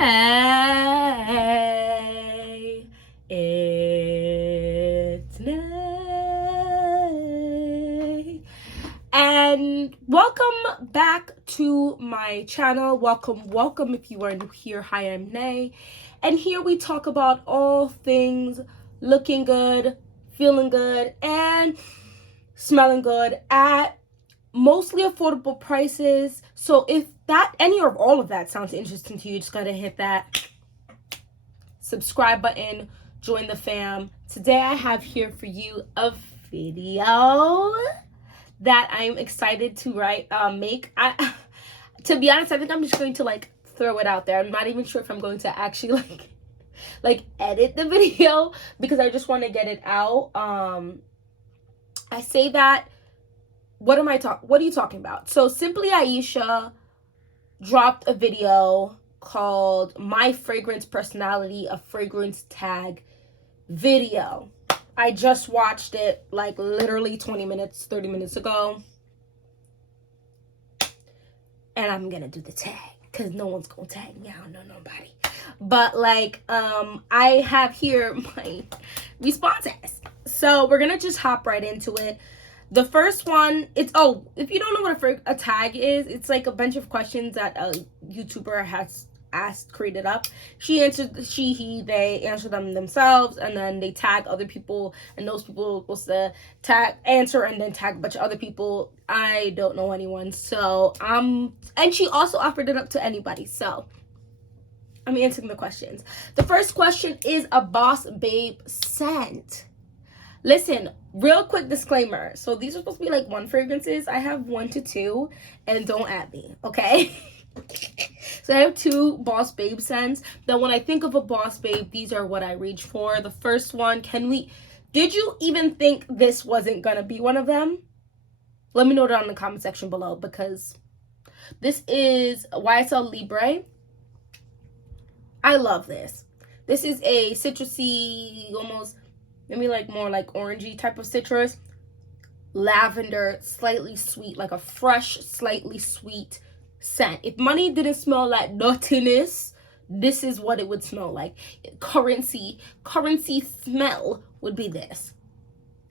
Hey, it's Nay. And welcome back to my channel. Welcome if you are new here. Hi, I'm Nay. And here we talk about all things looking good, feeling good, and smelling good at mostly affordable prices. So if that any or all of that sounds interesting to you, just gotta hit that subscribe button, join the fam. Today I have here for you a video that I'm excited to make. To be honest, I think I'm just going to throw it out there. I'm not even sure if I'm going to actually edit the video because I just want to get it out. I say that. What are you talking about? So Simply Aisha dropped a video called My Fragrance Personality, a fragrance tag video. I just watched it literally 20 minutes, 30 minutes ago. And I'm gonna do the tag because no one's gonna tag me. I don't know nobody. But I have here my responses. So we're gonna just hop right into it. The first one, if you don't know what a tag is, it's like a bunch of questions that a YouTuber has created up. He, they answer them themselves, and then they tag other people, and those people are supposed to answer, and then tag a bunch of other people. I don't know anyone, so and she also offered it up to anybody, so I'm answering the questions. The first question is a Boss Babe scent. Listen, real quick disclaimer. So these are supposed to be one fragrances. I have 1 to 2, and don't at me, okay? So I have 2 Boss Babe scents. Then when I think of a Boss Babe, these are what I reach for. The first one, did you even think this wasn't gonna be one of them? Let me know down in the comment section below, because this is YSL Libre. I love this. This is a citrusy, almost maybe more orangey type of citrus, lavender, slightly sweet, like a fresh, slightly sweet scent. If money didn't smell like nuttiness, this is what it would smell like. Currency smell would be this.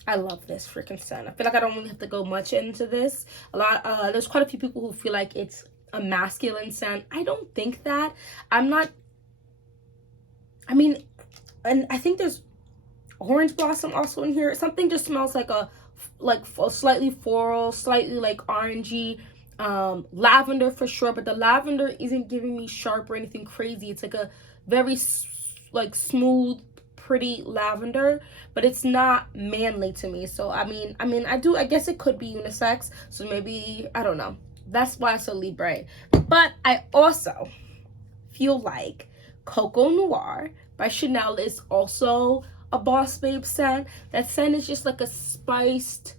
I love this freaking scent. I feel like I don't really have to go much into this. There's quite a few people who feel like it's a masculine scent. I don't think that. And I think there's orange blossom also in here. Something just smells like a slightly floral, slightly orangey, lavender for sure, but the lavender isn't giving me sharp or anything crazy. It's like a very smooth, pretty lavender, but it's not manly to me. So I guess it could be unisex, so maybe, I don't know. That's why it's a Libre. But I also feel like Coco Noir by Chanel is also a Boss Babe scent. That scent is just like a spiced,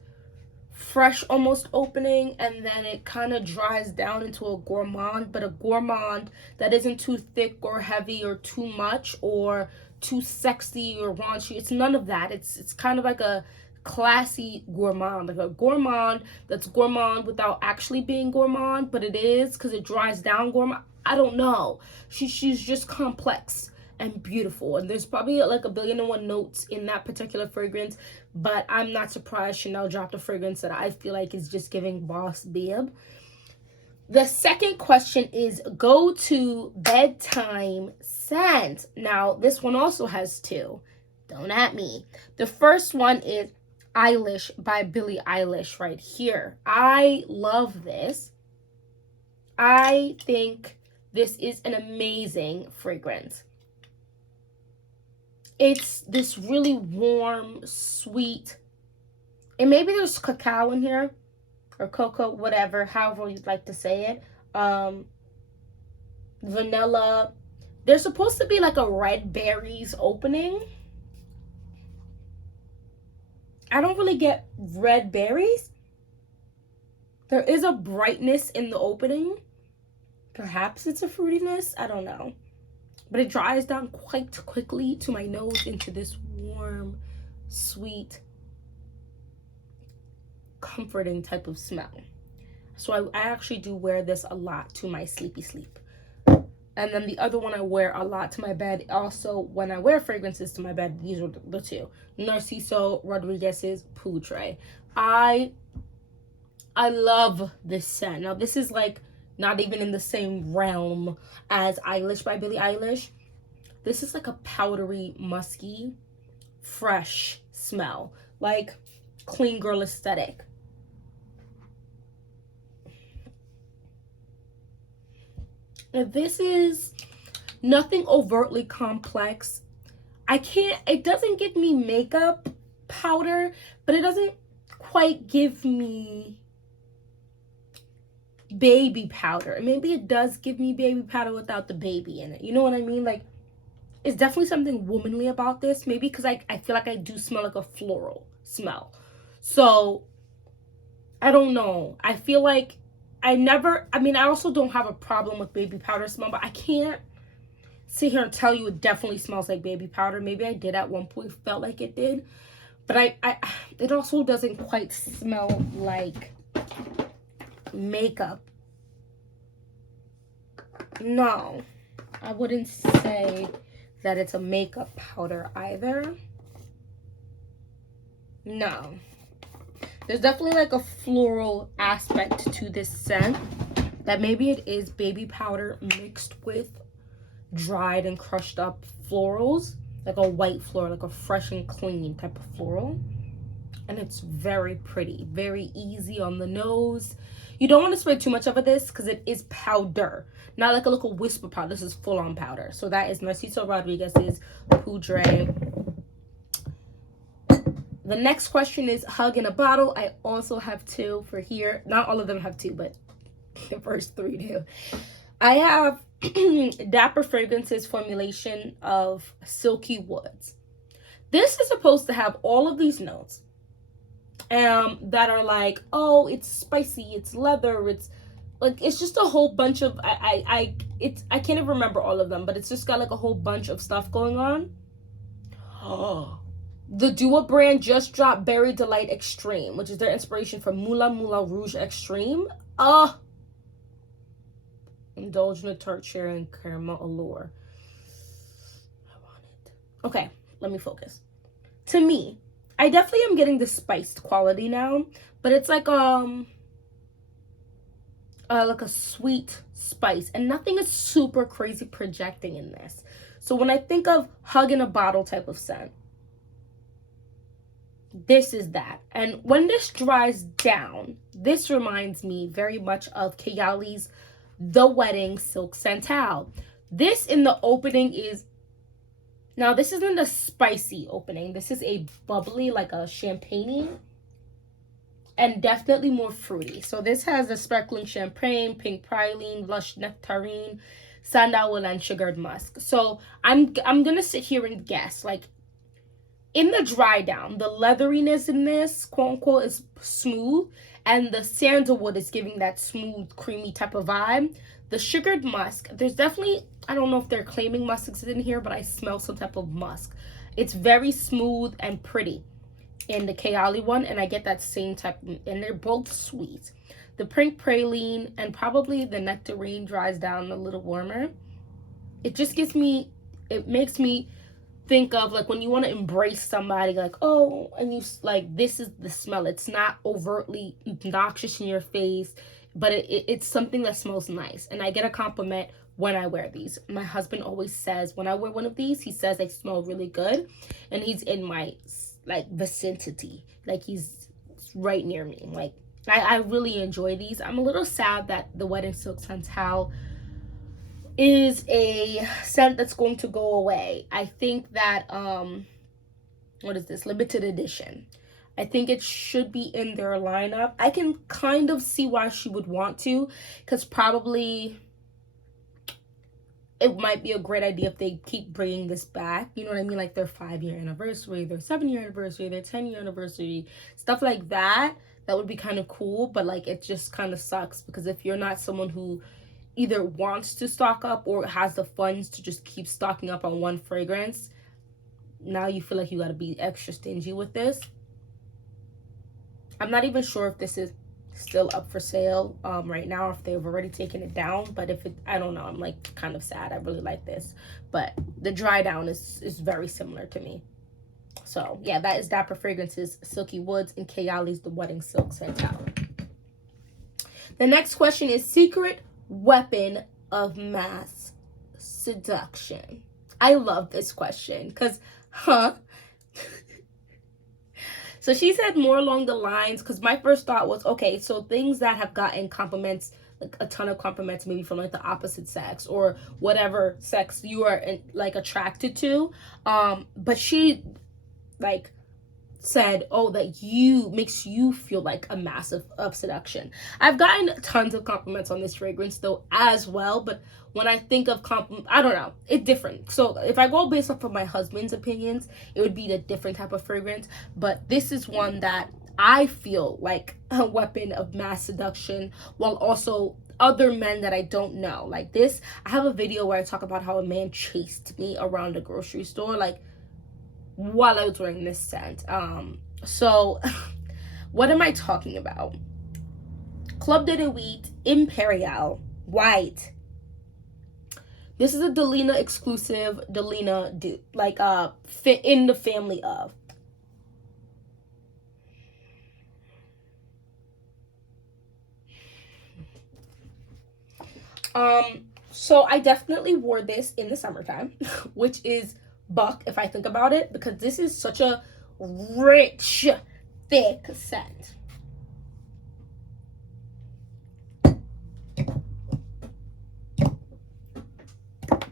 fresh almost opening, and then it kind of dries down into a gourmand, but a gourmand that isn't too thick or heavy or too much or too sexy or raunchy. It's none of that. It's kind of like a classy gourmand, like a gourmand that's gourmand without actually being gourmand, but it is because it dries down gourmand. I don't know. She's just complex and beautiful, and there's probably a billion and one notes in that particular fragrance, but I'm not surprised Chanel dropped a fragrance that I feel like is just giving Boss Babe. The second question is go to bedtime scent. Now this one also has 2. Don't at me. The first one is Eilish by Billie Eilish right here. I love this. I think this is an amazing fragrance. It's this really warm, sweet, and maybe there's cacao in here, or cocoa, whatever, however you'd like to say it. Vanilla. There's supposed to be a red berries opening. I don't really get red berries. There is a brightness in the opening. Perhaps it's a fruitiness. I don't know. But it dries down quite quickly to my nose into this warm, sweet, comforting type of smell. So I actually do wear this a lot to my sleepy sleep. And then the other one I wear a lot to my bed. Also, when I wear fragrances to my bed, these are the two. Narciso Rodriguez's Poudre. I love this scent. Now, this is like not even in the same realm as Eilish by Billie Eilish. This is like a powdery, musky, fresh smell. Like clean girl aesthetic. This is nothing overtly complex. It doesn't give me makeup powder, but it doesn't quite give me baby powder. Maybe it does give me baby powder without the baby in it. You know what I mean? Like, it's definitely something womanly about this. Maybe because I feel like I do smell like a floral smell. So, I don't know. I feel like I also don't have a problem with baby powder smell, but I can't sit here and tell you it definitely smells like baby powder. Maybe I did at one point, felt like it did. But it also doesn't quite smell like makeup. No, I wouldn't say that it's a makeup powder either. No. There's definitely like a floral aspect to this scent that maybe it is baby powder mixed with dried and crushed up florals, like a white floral, like a fresh and clean type of floral. And it's very pretty, very easy on the nose. You don't want to spray too much of this because it is powder, not like a little whisper powder. This is full-on powder. So that is Narciso Rodriguez's Poudre. The next question is Hug in a Bottle. I also have two for here. Not all of them have two, but the first three do. I have Dapper Fragrances formulation of Silky Woods. This is supposed to have all of these notes that are like, oh, it's spicy, it's leather, it's like, it's just a whole bunch of, I can't even remember all of them, but it's just got like a whole bunch of stuff going on. Oh. The Dua brand just dropped Berry Delight Extreme, which is their inspiration for Moulin Moulin Rouge Extreme. Indulge in a tart cherry and caramel allure. I want it. Okay, let me focus. To me, I definitely am getting the spiced quality now, but it's like a sweet spice, and nothing is super crazy projecting in this. So when I think of Hug in a Bottle type of scent, this is that. And when this dries down, this reminds me very much of Kayali's The Wedding Silk Santal. This in the opening is, now this isn't a spicy opening. This is a bubbly, like a champagne, and definitely more fruity. So this has the sparkling champagne, pink praline, lush nectarine, sandalwood, and sugared musk. So I'm gonna sit here and guess, like, in the dry down, the leatheriness in this, quote unquote, is smooth, and the sandalwood is giving that smooth, creamy type of vibe. The sugared musk, there's definitely, I don't know if they're claiming musks in here, but I smell some type of musk. It's very smooth and pretty in the Kayali one, and I get that same type, and they're both sweet. The pink praline and probably the nectarine dries down a little warmer. It just gives me, it makes me think of like when you want to embrace somebody, like, oh, and you like, this is the smell. It's not overtly noxious in your face, but it's something that smells nice. And I get a compliment when I wear these. My husband always says when I wear one of these, he says they smell really good, and he's in my like vicinity, like he's right near me. Like I really enjoy these. I'm a little sad that the Wedding Silk Santal is a scent that's going to go away. I think that what is this, limited edition, I think it should be in their lineup. I can kind of see why she would want to, because probably it might be a great idea if they keep bringing this back, you know what I mean, like their 5-year anniversary, their 7-year anniversary, their 10-year anniversary, stuff like that. That would be kind of cool. But like, it just kind of sucks, because if you're not someone who either wants to stock up or has the funds to just keep stocking up on one fragrance, now you feel like you got to be extra stingy with this. I'm not even sure if this is still up for sale right now, if they've already taken it down. But if it, I don't know, I'm like kind of sad. I really like this, but the dry down is very similar to me. So yeah, that is Dapper Fragrances, Silky Woods, and Kayali's The Wedding Silk Santal. The next question is secret weapon of mass seduction. I love this question because, So she said more along the lines, because my first thought was, okay, so things that have gotten compliments, like a ton of compliments, maybe from like the opposite sex or whatever sex you are like attracted to. But she like said, oh, that you makes you feel like a massive of seduction. I've gotten tons of compliments on this fragrance though as well, but when I think of I don't know, it's different. So if I go based off of my husband's opinions, it would be a different type of fragrance, but this is one that I feel like a weapon of mass seduction, while also other men that I don't know. Like this, I have a video where I talk about how a man chased me around a grocery store, like while I was wearing this scent. So what am I talking about? Club de Nuit Imperial White. This is a Delina exclusive, Delina fit in the family of. So I definitely wore this in the summertime, which is buck if I think about it, because this is such a rich, thick scent.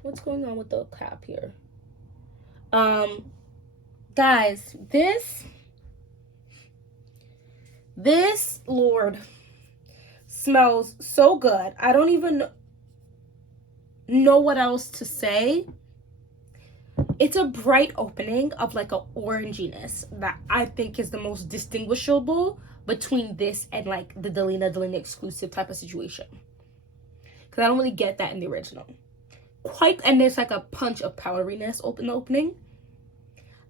What's going on with the cap here? Guys, this Lord smells so good. I don't even know what else to say. It's a bright opening of like a oranginess that I think is the most distinguishable between this and like the Delina exclusive type of situation, because I don't really get that in the original. And there's like a punch of powderiness opening.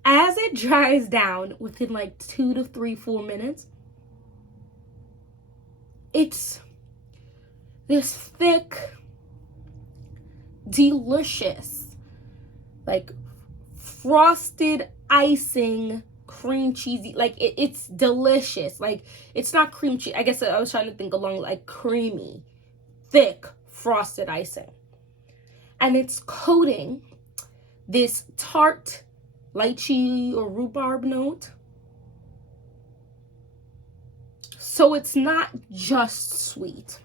As it dries down within like 2 to 3, 4 minutes, it's this thick, delicious, like frosted icing, cream cheesy, like it's delicious. Like it's not cream cheese, I guess I was trying to think along like creamy, thick, frosted icing. And it's coating this tart lychee or rhubarb note. So it's not just sweet.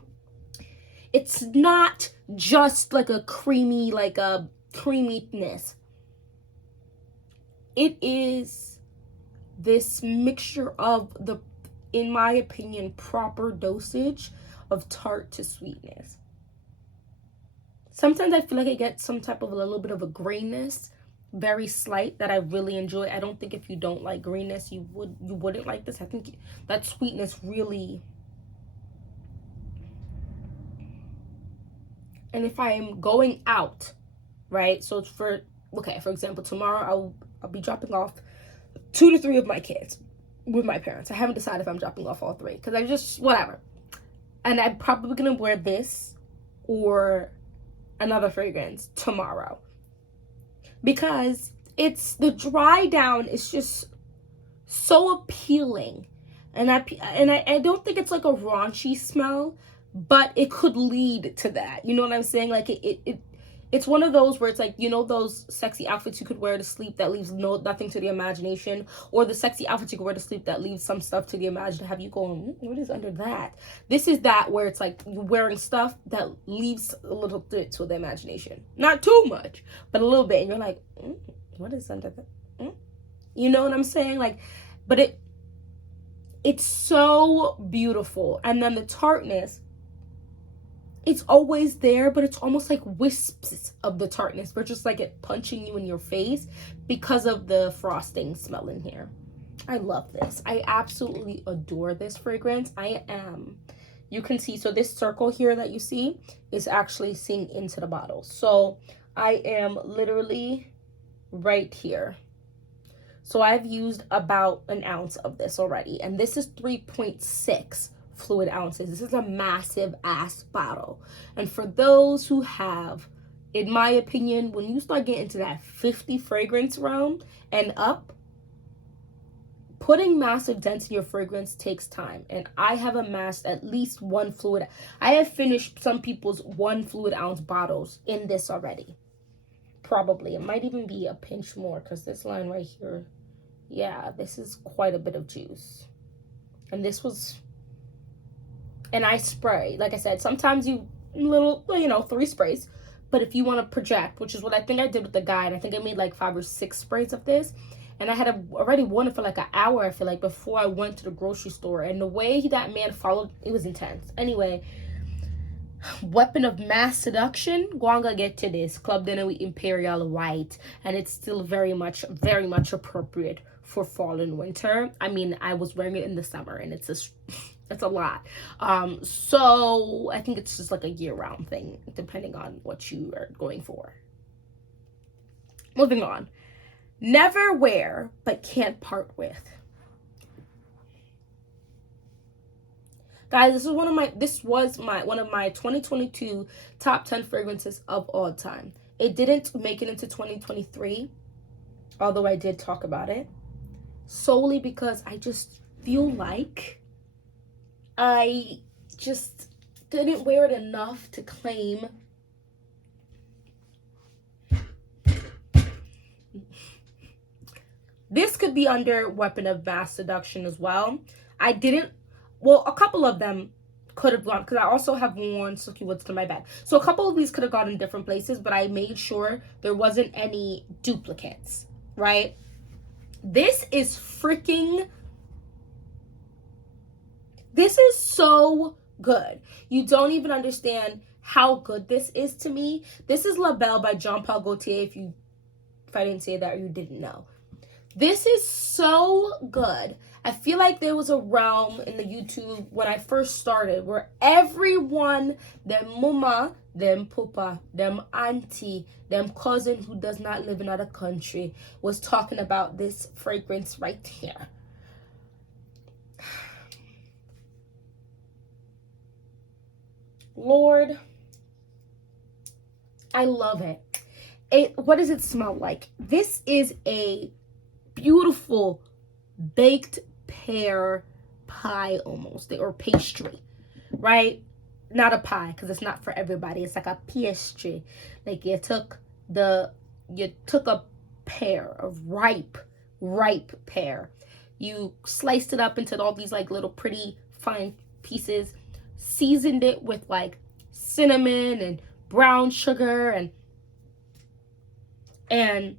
It's not just like a creaminess. It is this mixture of the, in my opinion, proper dosage of tart to sweetness. Sometimes I feel like I get some type of a little bit of a grainness, very slight, that I really enjoy. I don't think if you don't like grainness, you wouldn't like this. I think that sweetness really. And if I am going out, right? So it's for example, tomorrow I'll be dropping off 2 to 3 of my kids with my parents. I haven't decided if I'm dropping off all 3, because I just whatever. And I'm probably gonna wear this or another fragrance tomorrow, because it's the dry down is just so appealing, and I don't think it's like a raunchy smell, but it could lead to that. You know what I'm saying? Like it's one of those where it's like, you know, those sexy outfits you could wear to sleep that leaves nothing to the imagination, or the sexy outfits you could wear to sleep that leaves some stuff to the imagination. Have you going, what is under that? This is that, where it's like you're wearing stuff that leaves a little bit to the imagination. Not too much, but a little bit. And you're like, what is under that? You know what I'm saying? Like, but it's so beautiful. And then the tartness, it's always there, but it's almost like wisps of the tartness, but just like it punching you in your face because of the frosting smell in here. I love this. I absolutely adore this fragrance. You can see, so this circle here that you see is actually seeing into the bottle. So I am literally right here. So I've used about an ounce of this already, and this is 3.6 fluid ounces. This is a massive ass bottle. And for those who have, in my opinion, when you start getting to that 50 fragrance realm and up, putting massive dents in your fragrance takes time. And I have amassed at least one fluid. I have finished some people's 1 fluid ounce bottles in this already. Probably. It might even be a pinch more because this line right here, yeah, this is quite a bit of juice. And this was, and I spray. Like I said, sometimes you little, 3 sprays. But if you want to project, which is what I think I did with the guide, I think I made like 5 or 6 sprays of this. And I had already worn it for like an hour, I feel like, before I went to the grocery store. And the way that man followed, it was intense. Anyway, weapon of mass seduction. Gwanga get to this. Club Dinner with Imperial White. And it's still very much appropriate for fall and winter. I mean, I was wearing it in the summer and it's a lot. So I think it's just like a year-round thing, depending on what you are going for. Moving on. Never wear, but can't part with. Guys, this was one of my 2022 top 10 fragrances of all time. It didn't make it into 2023, although I did talk about it, solely because I just feel like I just didn't wear it enough to claim this could be under weapon of mass seduction as well. A couple of them could have gone, because I also have worn Silky Woods to my bed. So a couple of these could have gone in different places, but I made sure there wasn't any duplicates, right? This is so good. You don't even understand how good this is to me. This is La Belle by Jean Paul Gaultier, if I didn't say that or you didn't know. This is so good. I feel like there was a realm in the YouTube when I first started where everyone, them mama, them papa, them auntie, them cousin who does not live in another country was talking about this fragrance right here. Lord, I love it. What does it smell like? This is a beautiful baked pear pie almost, or pastry, right? Not a pie, because it's not for everybody. It's like a pastry. Like you took a pear, a ripe pear. You sliced it up into all these like little pretty fine pieces, seasoned it with like cinnamon and brown sugar and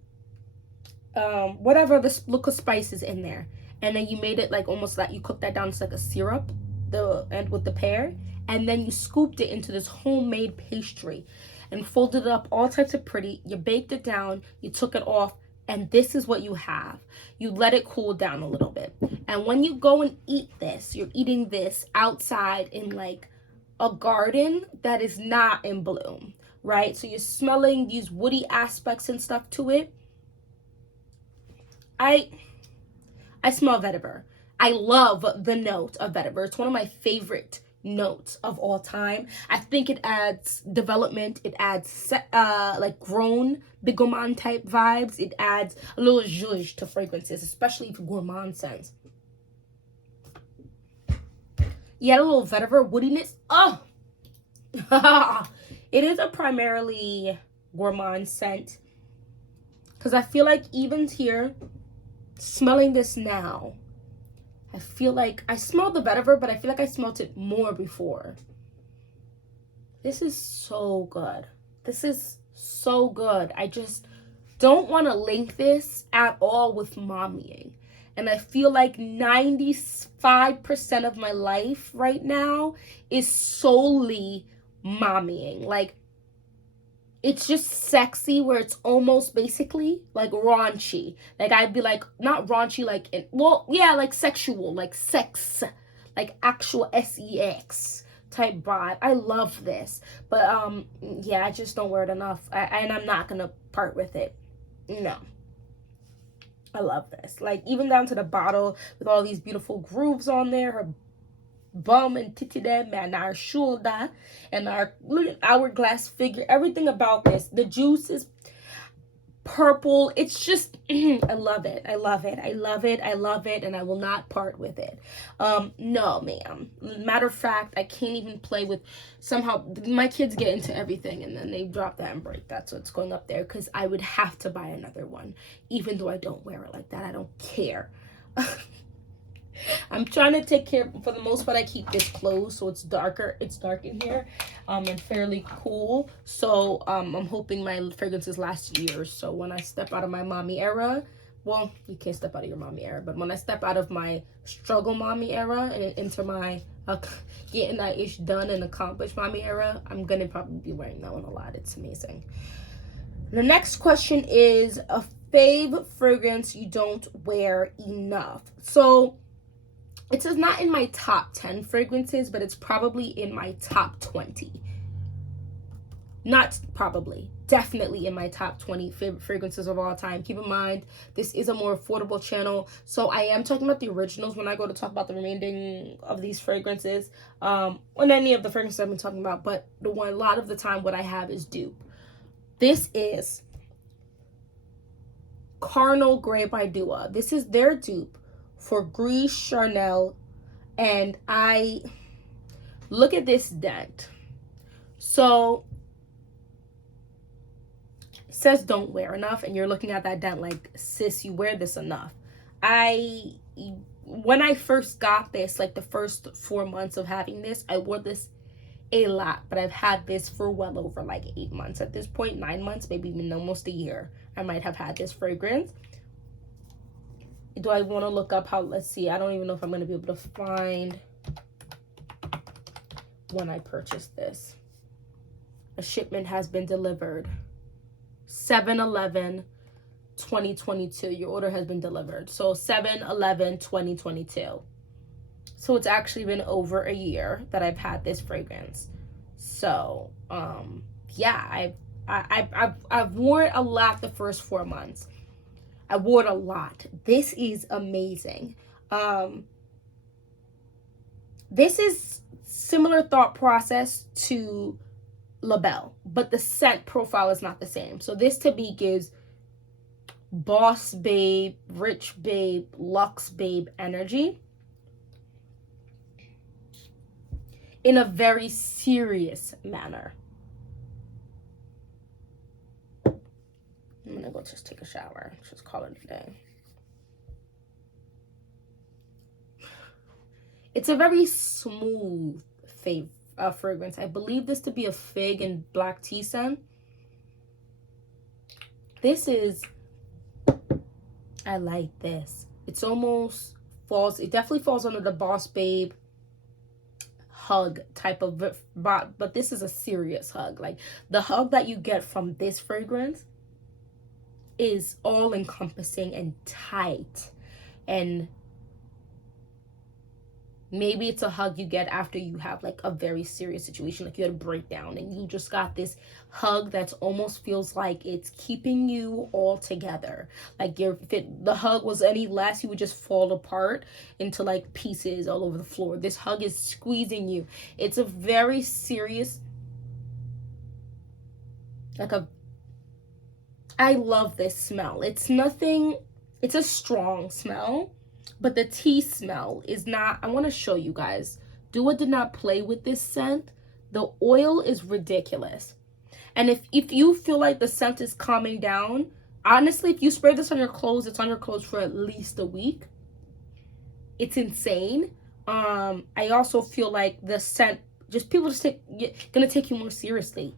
whatever the look of spices in there, and then you made it like almost like you cooked that down to like a syrup, and with the pear, and then you scooped it into this homemade pastry and folded it up all types of pretty. You baked it down, you took it off, and this is what you have. You let it cool down a little bit, and when you go and eat this, you're eating this outside in like a garden that is not in bloom, right? So you're smelling these woody aspects and stuff to it. I smell vetiver. I love the note of vetiver. It's one of my favorite notes of all time. I think it adds development. It adds like grown bigourmand type vibes. It adds a little zhuzh to fragrances, especially for gourmand scents. Yeah, a little vetiver woodiness. Oh, it is a primarily gourmand scent, because I feel like even here, smelling this now, I feel like I smelled the vetiver, but I feel like I smelled it more before. This is so good. This is so good. I just don't want to link this at all with mommying. And I feel like 95% of my life right now is solely mommying. Like, it's just sexy where it's almost basically like raunchy. Like I'd be like, not raunchy like, like sexual, like sex, like actual sex type vibe. I love this. But yeah, I just don't wear it enough. And I'm not going to part with it. No. I love this. Like even down to the bottle with all these beautiful grooves on there. Her bum and titty them and our shoulder and our hourglass figure. Everything about this. The juice is purple. It's just I love it. I love it. I love it. I love it, and I will not part with it. No, ma'am. Matter of fact, I can't even play with. Somehow my kids get into everything and then they drop that and break. That's what's going up there, because I would have to buy another one, even though I don't wear it like that. I don't care. I'm trying to take care, for the most part, I keep this closed so it's darker. It's dark in here, and fairly cool. So, I'm hoping my fragrances last years. So when I step out of my mommy era, well, you can't step out of your mommy era, but when I step out of my struggle mommy era and into my getting that ish done and accomplished mommy era, I'm gonna probably be wearing that one a lot. It's amazing. The next question is a fave fragrance you don't wear enough. So it says not in my top 10 fragrances, but it's probably in my top 20. Not probably, definitely in my top 20 favorite fragrances of all time. Keep in mind, this is a more affordable channel, so I am talking about the originals when I go to talk about the remaining of these fragrances, on any of the fragrances I've been talking about, but the one, a lot of the time, what I have is dupe. This is Carnal Grey by Dua. This is their dupe for Gris Charnel, and I look at this dent. So it says don't wear enough, and you're looking at that dent like, sis, you wear this enough. When I first got this, like the first 4 months of having this, I wore this a lot, but I've had this for well over like 8 months at this point, 9 months, maybe even almost a year. I might have had this fragrance. Do I want to look up how, let's see, I don't even know if I'm going to be able to find when I purchased this. A shipment has been delivered. 7/11/2022. Your order has been delivered. So 7/11/2022. So it's actually been over a year that I've had this fragrance. So, yeah, I've worn it a lot the first 4 months. I wore it a lot. This is amazing. This is similar thought process to La Belle, but the scent profile is not the same. So this to me gives boss babe, rich babe, luxe babe energy in a very serious manner. I'm gonna go just take a shower. Just call it a day. It's a very smooth fragrance. I believe this to be a fig and black tea scent. This is, I like this. It's almost falls, it definitely falls under the boss babe hug type of, but this is a serious hug. Like the hug that you get from this fragrance is all encompassing and tight, and maybe it's a hug you get after you have like a very serious situation, like you had a breakdown and you just got this hug that's almost feels like it's keeping you all together. Like if the hug was any less, you would just fall apart into like pieces all over the floor. This hug is squeezing you. It's a very serious, like I love this smell. It's nothing, it's a strong smell, but the tea smell is not, I want to show you guys. Dua did not play with this scent. The oil is ridiculous. And if you feel like the scent is calming down, honestly, if you spray this on your clothes, it's on your clothes for at least a week. It's insane. I also feel like the scent, just people just gonna take you more seriously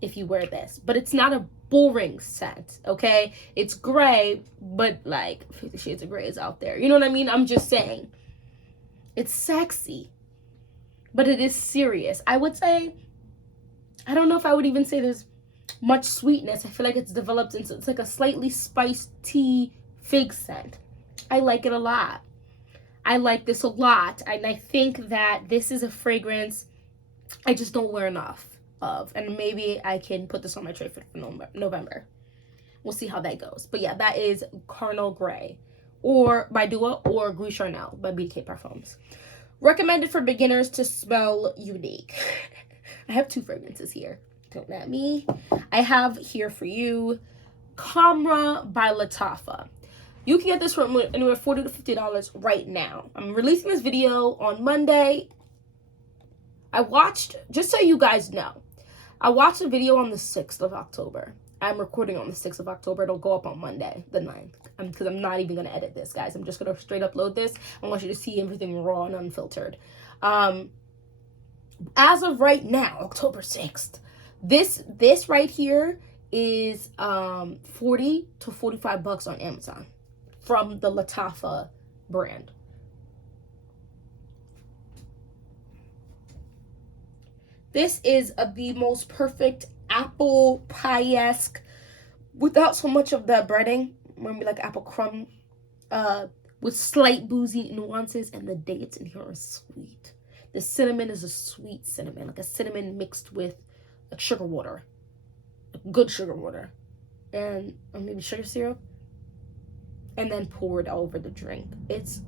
if you wear this. But it's not a boring scent, okay? It's gray, but like 50 Shades of Grey is out there. You know what I mean? I'm just saying. It's sexy, but it is serious. I would say, I don't know if I would even say there's much sweetness. I feel like it's developed into, it's like a slightly spiced tea fig scent. I like it a lot. I like this a lot. And I think that this is a fragrance I just don't wear enough of, and maybe I can put this on my tray for November. We'll see how that goes. But yeah, that is Carnal Grey, or by Dua, or Gris Charnel by BK Parfums. Recommended for beginners to smell unique. I have 2 fragrances here. Don't at me. I have here for you Camera by Latafa. You can get this for anywhere $40 to $50 right now. I'm releasing this video on Monday. I watched, just so you guys know, I watched a video on the 6th of October. I'm recording on the 6th of October. It'll go up on Monday, the 9th. Because I'm not even going to edit this, guys. I'm just going to straight upload this. I want you to see everything raw and unfiltered. As of right now, October 6th, this right here is $40 to $45 on Amazon from the Latafa brand. This is the most perfect apple pie-esque, without so much of the breading, maybe like apple crumb, with slight boozy nuances, and the dates in here are sweet. The cinnamon is a sweet cinnamon, like a cinnamon mixed with like sugar water, good sugar water, and maybe sugar syrup, and then poured over the drink. It's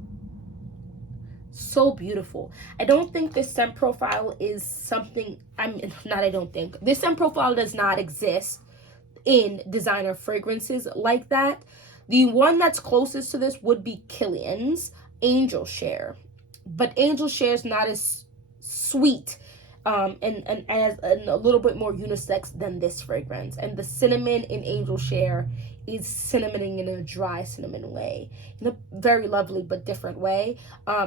so beautiful. I don't think this scent profile is something, this scent profile does not exist in designer fragrances like that. The one that's closest to this would be Kilian's Angel Share, but Angel Share is not as sweet and a little bit more unisex than this fragrance. And the cinnamon in Angel Share is cinnamoning in a dry cinnamon way, in a very lovely but different way.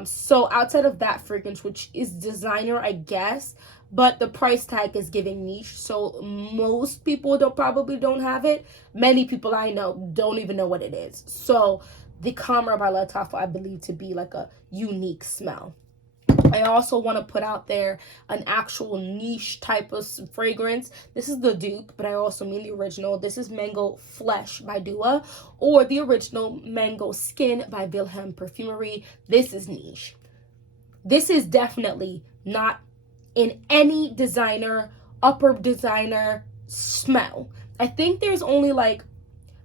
So outside of that fragrance, which is designer, I guess, but the price tag is giving niche, so most people probably don't have it. Many people I know don't even know what it is. So the Camera by Latafa I believe to be like a unique smell. I also want to put out there an actual niche type of fragrance. This is the dupe, but I also mean the original. This is Mango Flesh by Dua, or the original Mango Skin by Wilhelm Perfumery. This is niche. This is definitely not in any designer, upper designer smell. I think there's only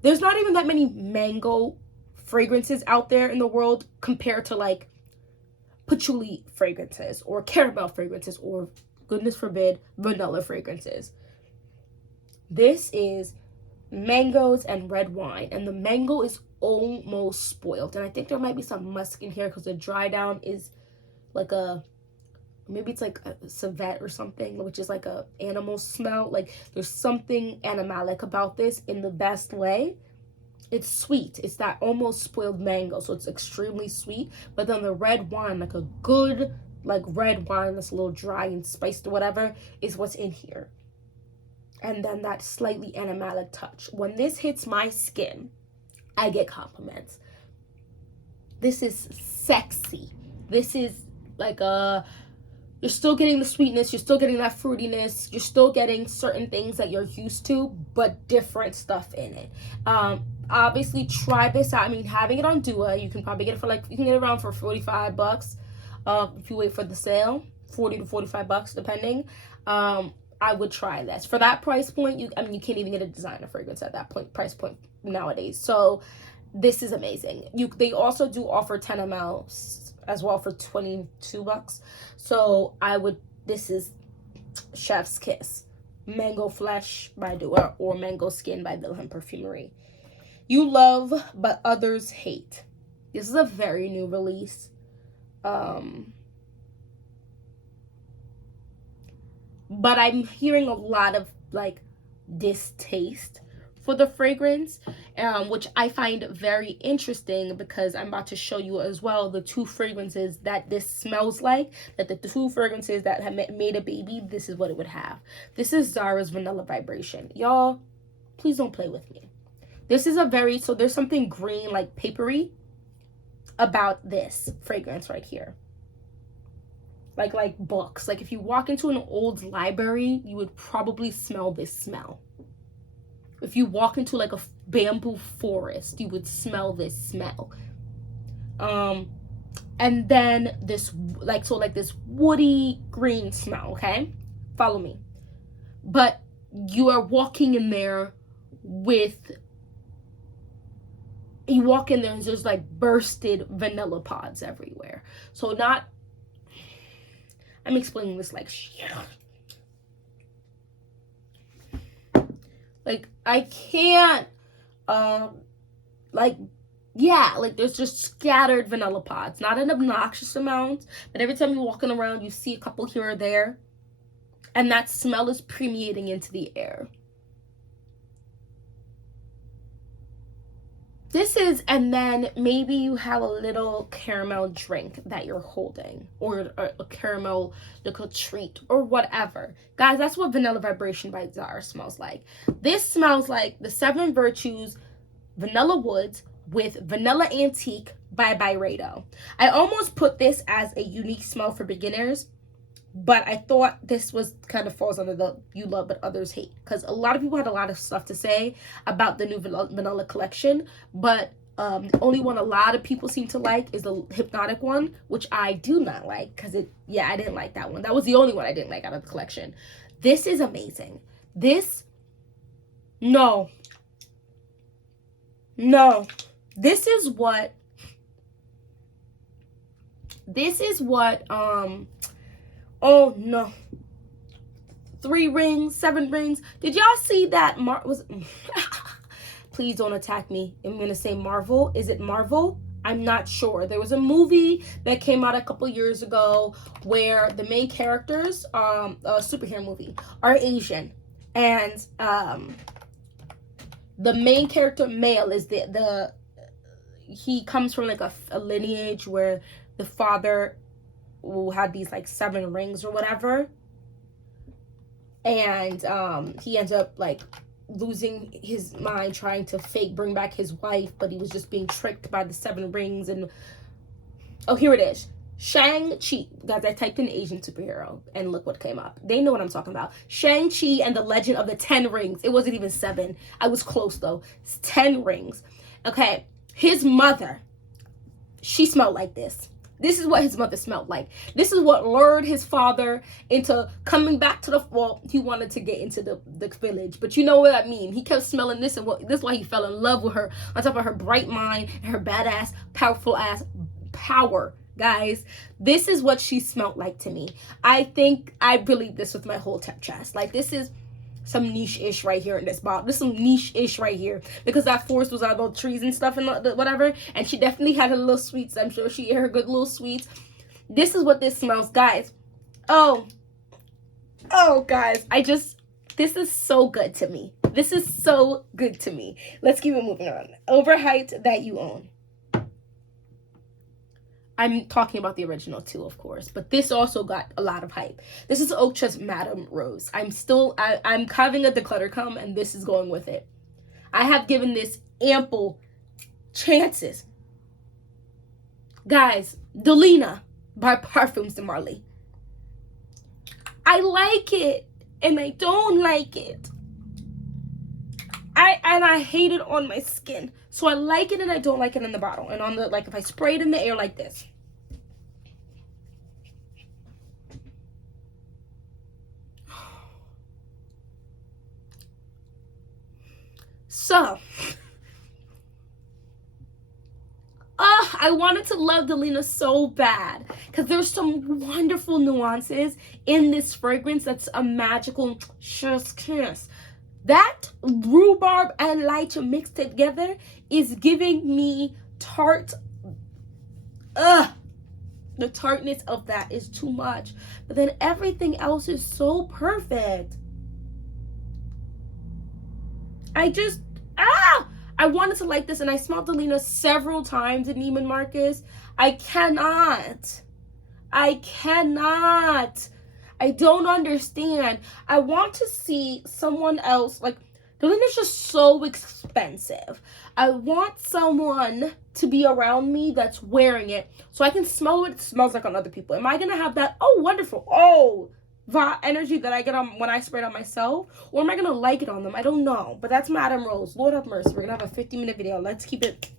there's not even that many mango fragrances out there in the world compared to like patchouli fragrances or caramel fragrances or, goodness forbid, vanilla fragrances. This is mangoes and red wine, and the mango is almost spoiled, and I think there might be some musk in here because the dry down is like maybe it's like a civet or something, which is like a animal smell. Like there's something animalic about this in the best way. It's sweet. It's that almost spoiled mango, so it's extremely sweet. But then the red wine, like a good like red wine that's a little dry and spiced or whatever, is what's in here. And then that slightly animalic touch. When this hits my skin, I get compliments. This is sexy. This is like you're still getting the sweetness, you're still getting that fruitiness, you're still getting certain things that you're used to, but different stuff in it. Obviously try this out. I mean, having it on Dua, you can probably get it for you can get it around for $45 if you wait for the sale, $40 to $45 depending. I would try this. For that price point, you can't even get a designer fragrance at that price point nowadays. So this is amazing. They also do offer 10 ml as well for $22. So this is Chef's Kiss. Mango Flesh by Dua or Mango Skin by Wilhelm Perfumery. You love, but others hate. This is a very new release. But I'm hearing a lot of distaste for the fragrance, which I find very interesting because I'm about to show you as well the 2 fragrances that this smells like, that the 2 fragrances that have made a baby, this is what it would have. This is Zara's Vanilla Vibration. Y'all, please don't play with me. This is so there's something green, like papery, about this fragrance right here. Like books. Like if you walk into an old library, you would probably smell this smell. If you walk into like a bamboo forest, you would smell this smell. And then this this woody green smell, okay? Follow me. But you are walking in there you walk in there and there's like bursted vanilla pods everywhere. So not I'm explaining this like I can't, like, yeah, like there's just scattered vanilla pods, not an obnoxious amount, but every time you're walking around, you see a couple here or there, and that smell is permeating into the air. This is, and then maybe you have a little caramel drink that you're holding, or a caramel little treat, or whatever. Guys, that's what Vanilla Vibration by Zara smells like. This smells like the 7 Virtues Vanilla Woods with Vanilla Antique by Byredo. I almost put this as a unique smell for beginners, but I thought this was kind of falls under the you love but others hate, because a lot of people had a lot of stuff to say about the new vanilla collection, but the only one a lot of people seem to like is the Hypnotic one, which I do not like, because I didn't like that one. That was the only one I didn't like out of the collection. This is amazing. This is what oh no, 3 rings, 7 rings. Did y'all see that please don't attack me. I'm gonna say Marvel. Is it Marvel? I'm not sure. There was a movie that came out a couple years ago where the main characters, a superhero movie, are Asian, and the main character male is he comes from like a lineage where the father who had these like 7 rings or whatever, and he ends up like losing his mind trying to bring back his wife, but he was just being tricked by the 7 rings. And oh, here it is, Shang-Chi. Guys, I typed in Asian superhero and look what came up. They know what I'm talking about. Shang-Chi and the Legend of the 10 Rings. It wasn't even 7. I was close though. It's 10 rings. Okay, his mother, she smelled like this. This is what his mother smelled like. This is what lured his father into coming back to he wanted to get into the village, but you know what I mean. He kept smelling this, and this is why he fell in love with her, on top of her bright mind and her badass, powerful ass power. Guys, this is what she smelled like to me. I think I believe this with my whole chest. Like, this is some niche-ish right here in this bottle. This is some niche-ish right here, because that forest was out of the trees and stuff and whatever, and she definitely had her little sweets. I'm sure she ate her good little sweets. This is what this smells, guys. Oh guys, this is so good to me. This is so good to me. Let's keep it moving on. Overhyped That You Own. I'm talking about the original too, of course, but this also got a lot of hype. This is Oak Trust Madame Rose. I'm having a declutter come, and this is going with it. I have given this ample chances. Guys, Delina by Parfums de Marly. I like it, and I don't like it. I hate it on my skin. So I like it and I don't like it in the bottle. And on the, like, if I spray it in the air like this. So, I wanted to love Delina so bad, because there's some wonderful nuances in this fragrance that's a magical kiss. That rhubarb and lychee mixed together is giving me tart. The tartness of that is too much. But then everything else is so perfect. I wanted to like this, and I smelled Delina several times in Neiman Marcus. I cannot. I don't understand. I want to see someone else. Like, Delina's just so expensive. I want someone to be around me that's wearing it so I can smell what it smells like on other people. Am I going to have that, oh, wonderful, energy that I get on when I spray it on myself? Or am I going to like it on them? I don't know. But that's Madame Rose. Lord have mercy. We're going to have a 50-minute video. Let's keep it.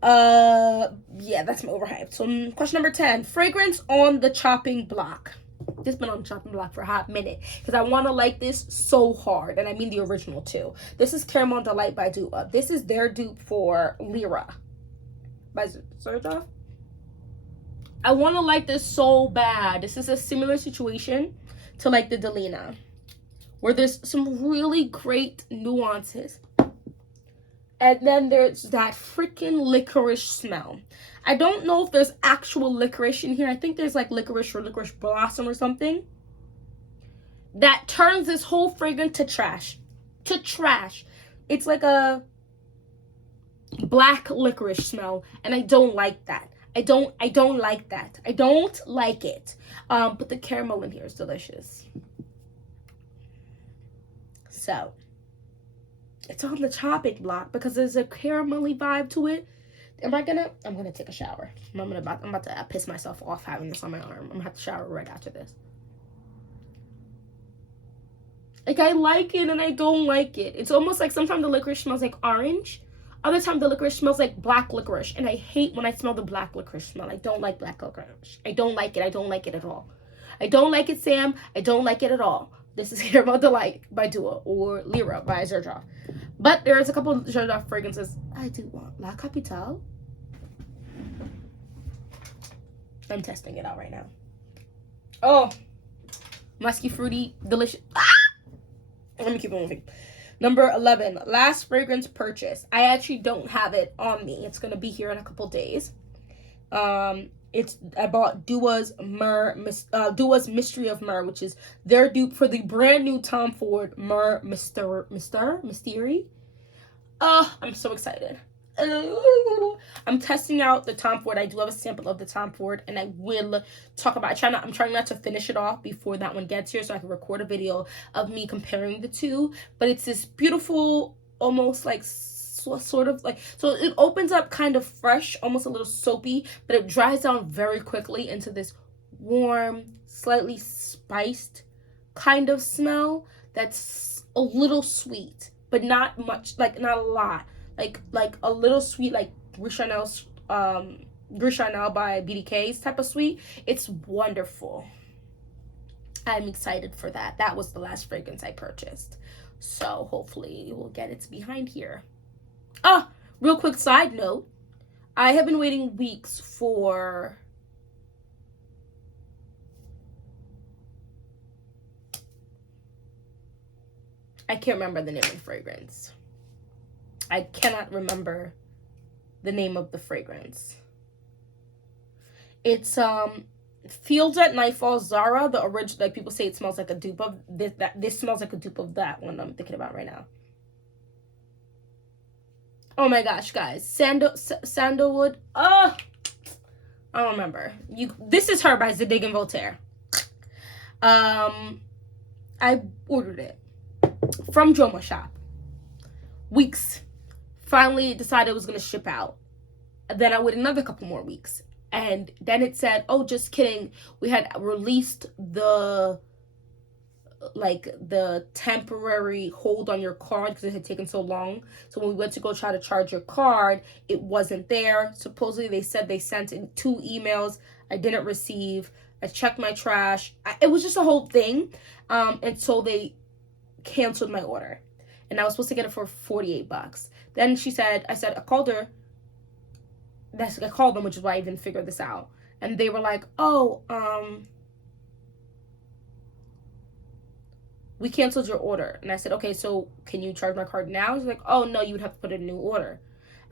Yeah, that's my overhyped. So question number 10, fragrance on the chopping block. This has been on the chopping block for a hot minute, because I want to like this so hard, and I mean the original too. This is Caramel Delight by Dua. This is their dupe for Lyra by Serjoff. I want to like this so bad. This is a similar situation to like the Delina, where there's some really great nuances. And then there's that freaking licorice smell. I don't know if there's actual licorice in here. I think there's like licorice or licorice blossom or something. That turns this whole fragrance to trash. To trash. It's like a black licorice smell. And I don't like that. I don't like that. I don't like it. But the caramel in here is delicious. So it's on the chopping block because there's a caramelly vibe to it. I'm gonna take a shower. I'm about to piss myself off having this on my arm. I'm gonna have to shower right after this. Like, I like it and I don't like it. It's almost like sometimes the licorice smells like orange. Other times the licorice smells like black licorice. And I hate when I smell the black licorice smell. I don't like black licorice. I don't like it. I don't like it at all. I don't like it, Sam. I don't like it at all. This is Caramel Delight by Dua or Lyra by Zerdroff. But there's a couple of Zerdroff fragrances I do want. La Capitale. I'm testing it out right now. Oh, musky, fruity, delicious. Ah! Let me keep it moving. Number 11, last fragrance purchase. I actually don't have it on me. It's gonna be here in a couple days. I bought Dua's Mystery of Myrrh, which is their dupe for the brand new Tom Ford Myrrh Mystery. I'm so excited. I'm testing out the Tom Ford. I do have a sample of the Tom Ford, and I will talk about it. I'm trying not to finish it off before that one gets here so I can record a video of me comparing the two. But it's this beautiful, almost like sort of like, so it opens up kind of fresh, almost a little soapy, but it dries down very quickly into this warm, slightly spiced kind of smell that's a little sweet, but not much, like not a lot. Like a little sweet, like Gris Chanel by BDK's type of sweet. It's wonderful. I'm excited for that. That was the last fragrance I purchased. So hopefully we'll get it behind here. Real quick side note. I have been waiting weeks for I can't remember the name of the fragrance. I cannot remember the name of the fragrance. It's Fields at Nightfall, Zara, the original. Like, people say it smells like a dupe of this. This smells like a dupe of that one I'm thinking about right now. Oh my gosh, guys, Sandalwood. I don't remember. This is her by Zadig and Voltaire. I ordered it from Joma Shop. Weeks. Finally decided it was going to ship out. Then I waited another couple more weeks. And then it said, oh, just kidding. We had released the temporary hold on your card because it had taken so long. So when we went to go try to charge your card, it wasn't there. Supposedly they said they sent in 2 emails. I didn't receive. I checked my trash. It was just a whole thing. And so they canceled my order. And I was supposed to get it for $48. Then I called her. I called them, which is why I even figured this out. And they were like, oh, we canceled your order. And I said, okay, so can you charge my card now? She's like, oh, no, you would have to put in a new order.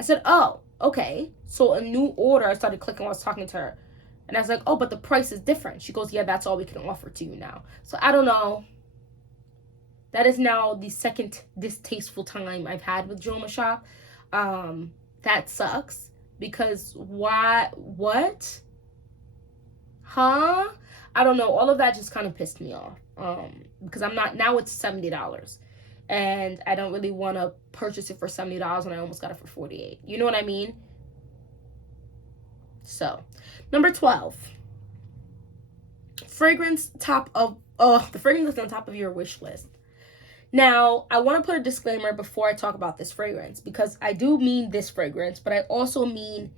I said, oh, okay. So a new order, I started clicking while I was talking to her. And I was like, oh, but the price is different. She goes, yeah, that's all we can offer to you now. So I don't know. That is now the second distasteful time I've had with Joma Shop. That sucks. Because why? What? Huh? I don't know. All of that just kind of pissed me off. Because now it's $70. And I don't really want to purchase it for $70 when I almost got it for $48. You know what I mean? So, number 12. Fragrance the fragrance that's on top of your wish list. Now, I want to put a disclaimer before I talk about this fragrance, because I do mean this fragrance, but I also mean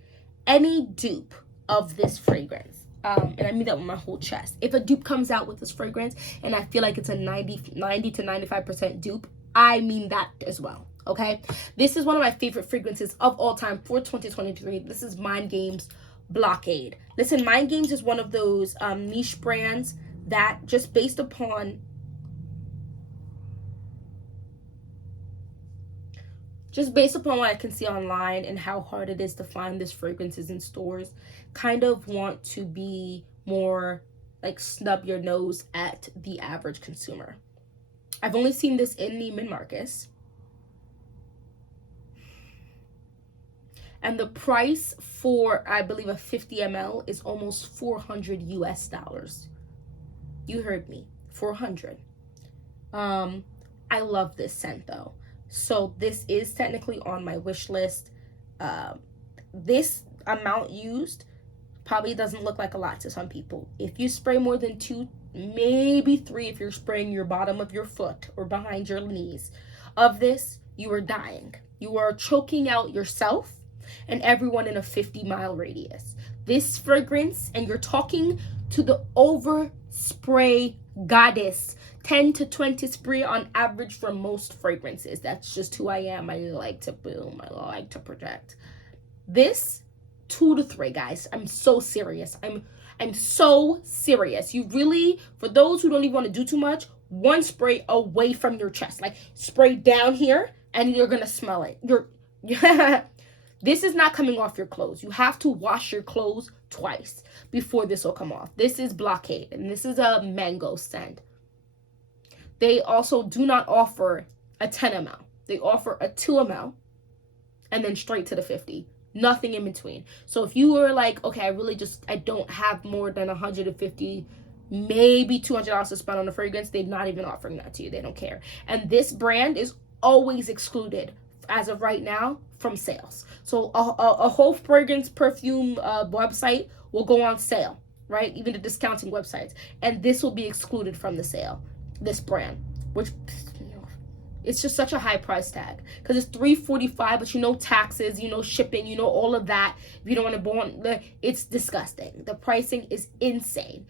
any dupe of this fragrance. And I mean that with my whole chest. If a dupe comes out with this fragrance and I feel like it's a 90 to 95% dupe, I mean that as well, okay? This is one of my favorite fragrances of all time for 2023. This is Mind Games Blockade. Listen, Mind Games is one of those niche brands that just based upon what I can see online and how hard it is to find this fragrances in stores, kind of want to be more like snub your nose at the average consumer. I've only seen this in Neiman Marcus. And the price for, I believe, a 50 ml is almost 400 US dollars. You heard me, 400. I love this scent though. So this is technically on my wish list. This amount used probably doesn't look like a lot to some people. If you spray more than 2, maybe 3 if you're spraying your bottom of your foot or behind your knees of this, you are dying. You are choking out yourself and everyone in a 50-mile radius. This fragrance, and you're talking to the over spray goddess, 10 to 20 spray on average for most fragrances. That's just who I am. I like to boom. I like to project. This 2 to 3, guys. I'm so serious. I'm so serious. You really, for those who don't even want to do too much, 1 spray away from your chest. Like spray down here and you're gonna smell it. This is not coming off your clothes. You have to wash your clothes twice before this will come off. This is Blockade, and this is a mango scent. They also do not offer a 10 ml. They offer a 2 ml and then straight to the 50. Nothing in between. So if you were like, okay, I don't have more than 150, maybe $200 to spend on a fragrance, they're not even offering that to you. They don't care. And this brand is always excluded, as of right now, from sales. So a whole fragrance perfume website will go on sale, right? Even the discounting websites. And this will be excluded from the sale, this brand, which, it's just such a high price tag because it's $345, but taxes, shipping, all of that. If you don't want to it's disgusting. The pricing is insane.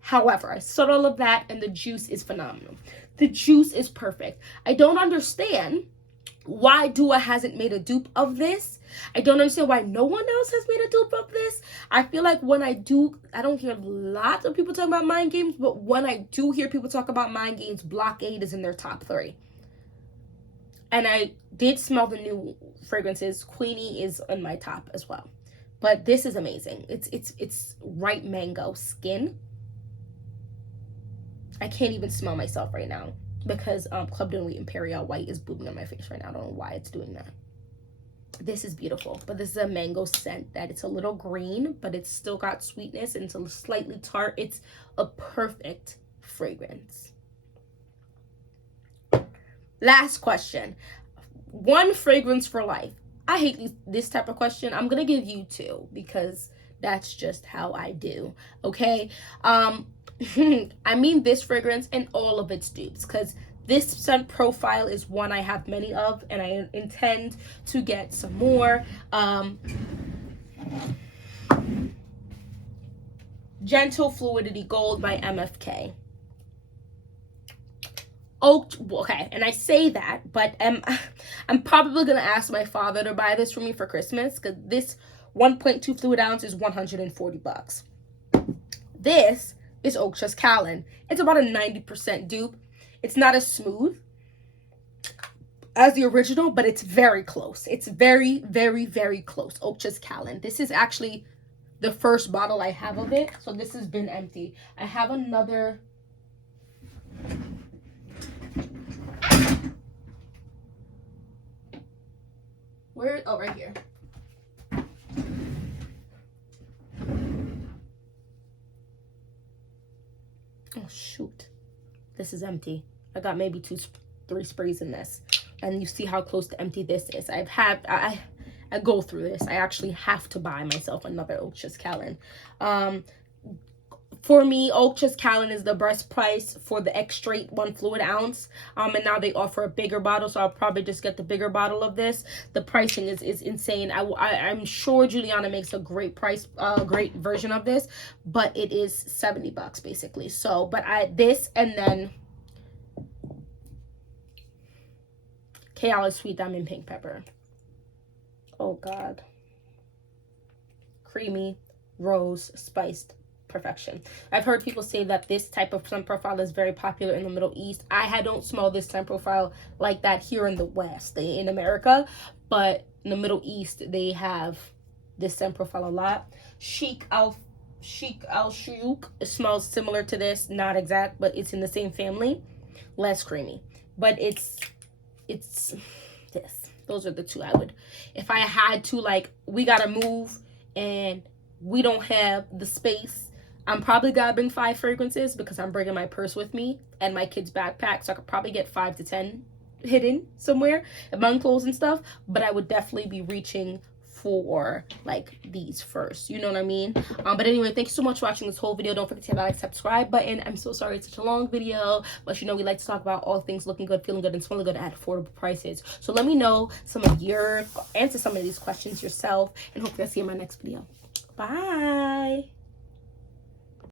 However, I saw all of that and the juice is phenomenal. The juice is perfect. I don't understand why Dua hasn't made a dupe of this. I don't understand why no one else has made a dupe of this. I feel like when I don't hear lots of people talking about Mind Games, but when I do hear people talk about Mind Games, Blockade is in their top 3. And I did smell the new fragrances. Queenie is in my top as well. But this is amazing. It's ripe mango skin. I can't even smell myself right now because Club de Nuit Imperial White is booming on my face right now. I don't know why it's doing that. This is beautiful, but this is a mango scent that it's a little green, but it's still got sweetness and it's a slightly tart. It's a perfect fragrance. Last question. 1 fragrance for life. I hate this type of question. I'm gonna give you 2 because that's just how I do. Okay. I mean this fragrance and all of its dupes, because this scent profile is one I have many of and I intend to get some more. Gentle Fluidity Gold by MFK. Okay, and I say that, but I'm probably gonna ask my father to buy this for me for Christmas because this 1.2 fluid ounce is $140. This is Oak Trust Callan. It's about a 90% dupe. It's not as smooth as the original, but it's very close. It's very, very, very close. Oak Trust Callan. This is actually the first bottle I have of it, so this has been empty. I have another. Where? Oh, right here. Oh, shoot. This is empty. I got maybe 2-3 sprays in this. And you see how close to empty this is. I go through this. I actually have to buy myself another Oak Trust Callan. For me, Oak Trust Callan is the best price for the X-Straight 1 fluid ounce. And now they offer a bigger bottle, so I'll probably just get the bigger bottle of this. The pricing is insane. I'm sure Juliana makes a great great version of this, but it is $70 basically. So, but this and then Kayala Sweet Diamond Pink Pepper. Oh God. creamy, rose, spiced perfection. I've heard people say that this type of scent profile is very popular in the Middle East. I don't smell this scent profile like that here in the West, in America, but in the Middle East, they have this scent profile a lot. Chic al Shuyuk, it smells similar to this, not exact, but it's in the same family. Less creamy, but it's this. Those are the two I would, if I had to, like, we gotta move and we don't have the space, I'm probably gonna bring 5 fragrances because I'm bringing my purse with me and my kid's backpack, so I could probably get 5 to 10 hidden somewhere among clothes and stuff. But I would definitely be reaching for like these first, you know what I mean? But anyway, thank you so much for watching this whole video. Don't forget to hit that like, subscribe button. I'm so sorry it's such a long video, but you know we like to talk about all things looking good, feeling good, and smelling good at affordable prices. So let me know answer some of these questions yourself, and hopefully I'll see you in my next video. Bye.